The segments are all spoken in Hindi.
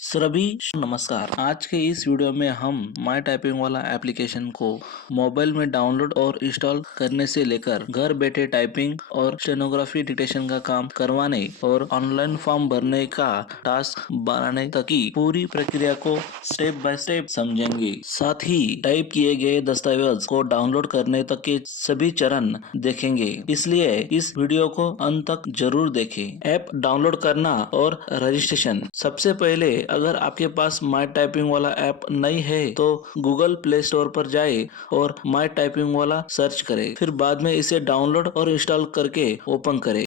सभी नमस्कार। आज के इस वीडियो में हम माई टाइपिंग वाला एप्लीकेशन को मोबाइल में डाउनलोड और इंस्टॉल करने से लेकर घर बैठे टाइपिंग और स्टेनोग्राफी डिक्टेशन का काम करवाने और ऑनलाइन फॉर्म भरने का टास्क बनाने तक की पूरी प्रक्रिया को स्टेप बाय स्टेप समझेंगे। साथ ही टाइप किए गए दस्तावेज को डाउनलोड करने तक के सभी चरण देखेंगे, इसलिए इस वीडियो को अंत तक जरूर देखें। ऐप डाउनलोड करना और रजिस्ट्रेशन। सबसे पहले अगर आपके पास माई टाइपिंग वाला ऐप नहीं है तो गूगल प्ले स्टोर पर जाए और माई टाइपिंग वाला सर्च करें, फिर बाद में इसे डाउनलोड और इंस्टॉल करके ओपन करें।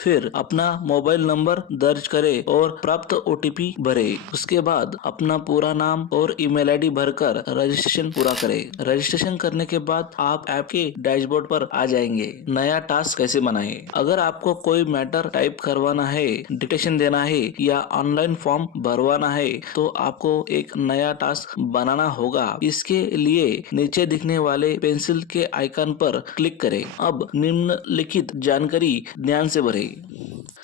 फिर अपना मोबाइल नंबर दर्ज करें और प्राप्त ओटीपी भरें। उसके बाद अपना पूरा नाम और ईमेल आईडी भरकर रजिस्ट्रेशन पूरा करें। रजिस्ट्रेशन करने के बाद आप ऐप के डैशबोर्ड पर आ जाएंगे। नया टास्क कैसे बनाएं? अगर आपको कोई मैटर टाइप करवाना है, डिक्टेशन देना है या ऑनलाइन फॉर्म भरवाना है तो आपको एक नया टास्क बनाना होगा। इसके लिए नीचे दिखने वाले पेंसिल के आइकन पर क्लिक करें। अब निम्नलिखित जानकारी ध्यान से भरें।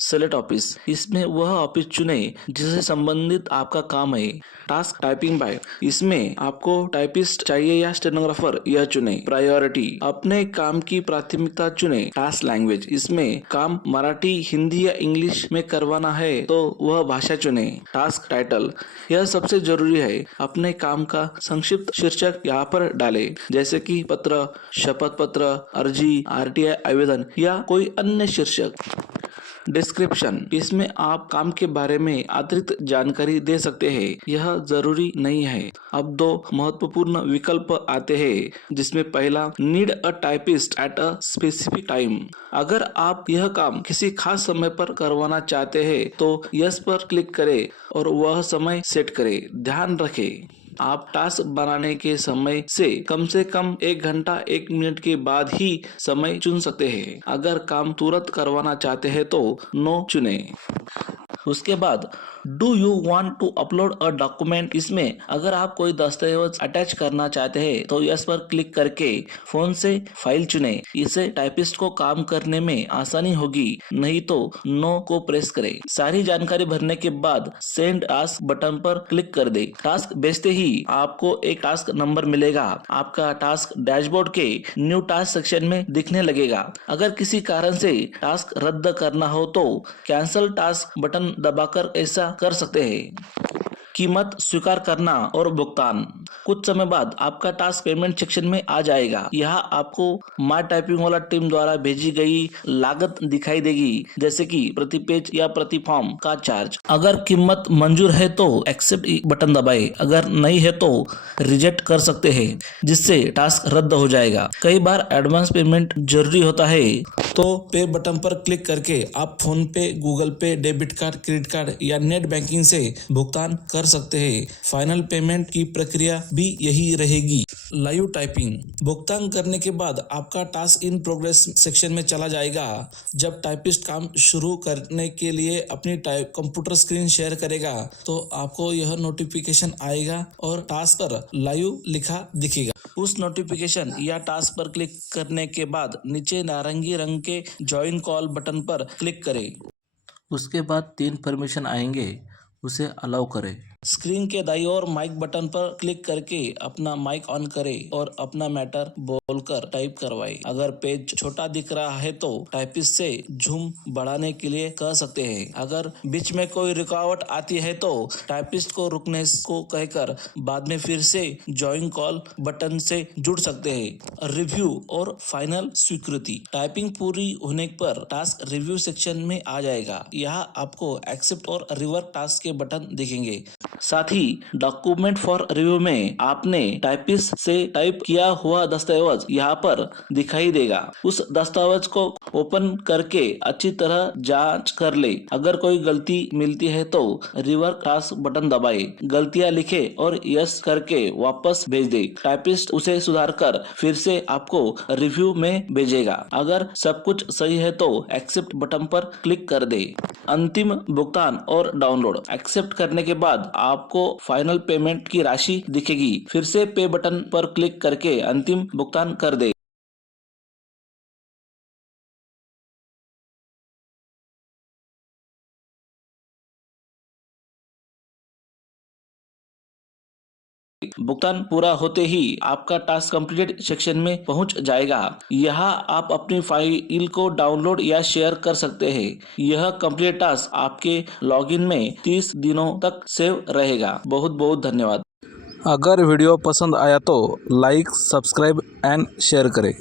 सेलेक्ट ऑफिस, इसमें वह ऑफिस चुने जिससे संबंधित आपका काम है। टास्क टाइपिंग बाय, इसमें आपको टाइपिस्ट चाहिए या स्टेनोग्राफर यह चुने। प्रायोरिटी, अपने काम की प्राथमिकता चुने। टास्क लैंग्वेज, इसमें काम मराठी, हिंदी या इंग्लिश में करवाना है तो वह भाषा चुने। टास्क टाइटल, यह सबसे जरूरी है। अपने काम का संक्षिप्त शीर्षक यहाँ पर डालें, जैसे कि पत्र, शपथ पत्र, अर्जी, आरटीआई आवेदन या कोई अन्य शीर्षक। डिस्क्रिप्शन, इसमें आप काम के बारे में अतिरिक्त जानकारी दे सकते हैं, यह जरूरी नहीं है। अब दो महत्वपूर्ण विकल्प आते हैं, जिसमें पहला need a typist at a specific time. अगर आप यह काम किसी खास समय पर करवाना चाहते हैं तो यस पर क्लिक करें और वह समय सेट करें। ध्यान रखें, आप टास्क बनाने के समय से कम 1 घंटा 1 मिनट के बाद ही समय चुन सकते हैं। अगर काम तुरंत करवाना चाहते हैं तो नो चुने। उसके बाद do you want to upload a document, इसमें अगर आप कोई दस्तावेज अटैच करना चाहते हैं तो यस पर क्लिक करके फोन से फाइल चुने। इससे टाइपिस्ट को काम करने में आसानी होगी। नहीं तो नो को प्रेस करें। सारी जानकारी भरने के बाद सेंड टास्क बटन पर क्लिक कर दे। टास्क भेजते ही आपको एक टास्क नंबर मिलेगा। आपका टास्क डैशबोर्ड के न्यू टास्क सेक्शन में दिखने लगेगा। अगर किसी कारण से टास्क रद्द करना हो तो कैंसिल टास्क बटन दबाकर ऐसा कर सकते हैं। कीमत स्वीकार करना और भुगतान, कुछ समय बाद आपका टास्क पेमेंट सेक्शन में आ जाएगा। यहाँ आपको माई टाइपिंग वाला टीम द्वारा भेजी गई लागत दिखाई देगी, जैसे कि प्रति पेज या प्रति फॉर्म का चार्ज। अगर कीमत मंजूर है तो एक्सेप्ट बटन दबाएं, अगर नहीं है तो रिजेक्ट कर सकते हैं, जिससे टास्क रद्द हो जाएगा। कई बार एडवांस पेमेंट जरूरी होता है तो पे बटन पर क्लिक करके आप फोन पे, गूगल पे, डेबिट कार्ड, क्रेडिट कार्ड या नेट बैंकिंग से भुगतान कर सकते हैं। फाइनल पेमेंट की प्रक्रिया भी यही रहेगी। लाइव टाइपिंग, भुगतान करने के बाद आपका टास्क इन प्रोग्रेस सेक्शन में चला जाएगा। जब टाइपिस्ट काम शुरू करने के लिए अपनी कंप्यूटर स्क्रीन शेयर करेगा तो आपको यह नोटिफिकेशन आएगा और टास्क पर लाइव लिखा दिखेगा। उस नोटिफिकेशन या टास्क पर क्लिक करने के बाद नीचे नारंगी रंग के ज्वाइन कॉल बटन पर क्लिक करें। उसके बाद 3 परमिशन आएंगे, उसे अलाउ करें। स्क्रीन के दाईं ओर माइक बटन पर क्लिक करके अपना माइक ऑन करें और अपना मैटर बोलकर टाइप करवाएं। अगर पेज छोटा दिख रहा है तो टाइपिस्ट से जूम बढ़ाने के लिए कह सकते हैं। अगर बीच में कोई रुकावट आती है तो टाइपिस्ट को रुकने को कहकर बाद में फिर से ज्वाइन कॉल बटन से जुड़ सकते हैं। रिव्यू और फाइनल स्वीकृति, टाइपिंग पूरी होने पर टास्क रिव्यू सेक्शन में आ जाएगा। यहाँ आपको एक्सेप्ट और रिवर्क टास्क के बटन दिखेंगे। साथ ही डॉक्यूमेंट फॉर रिव्यू में आपने टाइपिस्ट से टाइप किया हुआ दस्तावेज यहाँ पर दिखाई देगा। उस दस्तावेज को ओपन करके अच्छी तरह जांच कर ले। अगर कोई गलती मिलती है तो रिवर्ट टास्क बटन दबाए, गलतियां लिखे और यस करके वापस भेज दे। टाइपिस्ट उसे सुधार कर फिर से आपको रिव्यू में भेजेगा। अगर सब कुछ सही है तो एक्सेप्ट बटन पर क्लिक कर दे। अंतिम भुगतान और डाउनलोड। एक्सेप्ट करने के बाद आपको फाइनल पेमेंट की राशि दिखेगी। फिर से पे बटन पर क्लिक करके अंतिम भुगतान कर दे। भुगतान पूरा होते ही आपका टास्क कंप्लीटेड सेक्शन में पहुंच जाएगा। यहाँ आप अपनी फाइल को डाउनलोड या शेयर कर सकते हैं। यह कंप्लीट टास्क आपके लॉगिन में 30 दिनों तक सेव रहेगा। बहुत बहुत धन्यवाद। अगर वीडियो पसंद आया तो लाइक, सब्सक्राइब एंड शेयर करें।